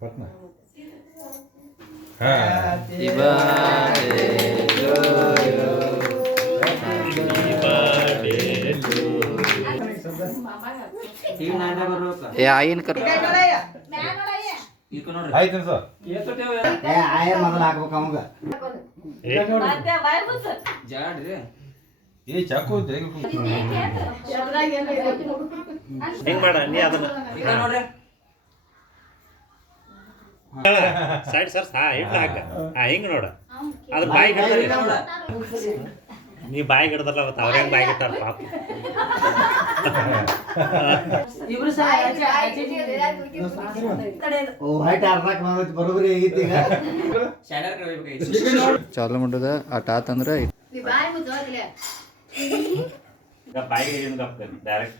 ಪತ್ನ Happy birthday to you. Happy birthday to you. ये आइन कर ಆಯ್ತು ಸರ್ ಆಯ ಮೊದಲು ಹಾಕ್ಬೇಕು ಅವಾಗ ಜಾಡ್ರಿ ಏ ಚಾಕು ಹಿಂಗ್ ಮಾಡ ನೀ ಅದನ್ನ ನೋಡ್ರಿ ಸೈಡ್ ಸರ್ ಇಟ್ಲ ಹಾಕ ಹಿಂಗ್ ನೋಡ ಅದ್ರ ಬಾಯಿಗೆ ಹಿಡ್ದಾರ ನೀ ಬಾಯಿಗೆ ಹಿಡ್ದಲ್ಲ ಅವತ್ತು ಅವ್ರ ಹೆಂಗ್ ಬಾಯಿಗೆ ಇಟ್ಟಾರ ಪಾಪ ಹೊರಟ ಅರ್ಧಕ್ಕೆ ಬಂದೈತಿ ಬರೋಬ್ರಿ ಆಗೈತಿ ಈಗ ಚಾಲು ಮಾಡೋದ ಆಟ ಆತಂದ್ರೆ ಈಗ ಬಾಯಿಗೆ ಡೈರೆಕ್ಟ್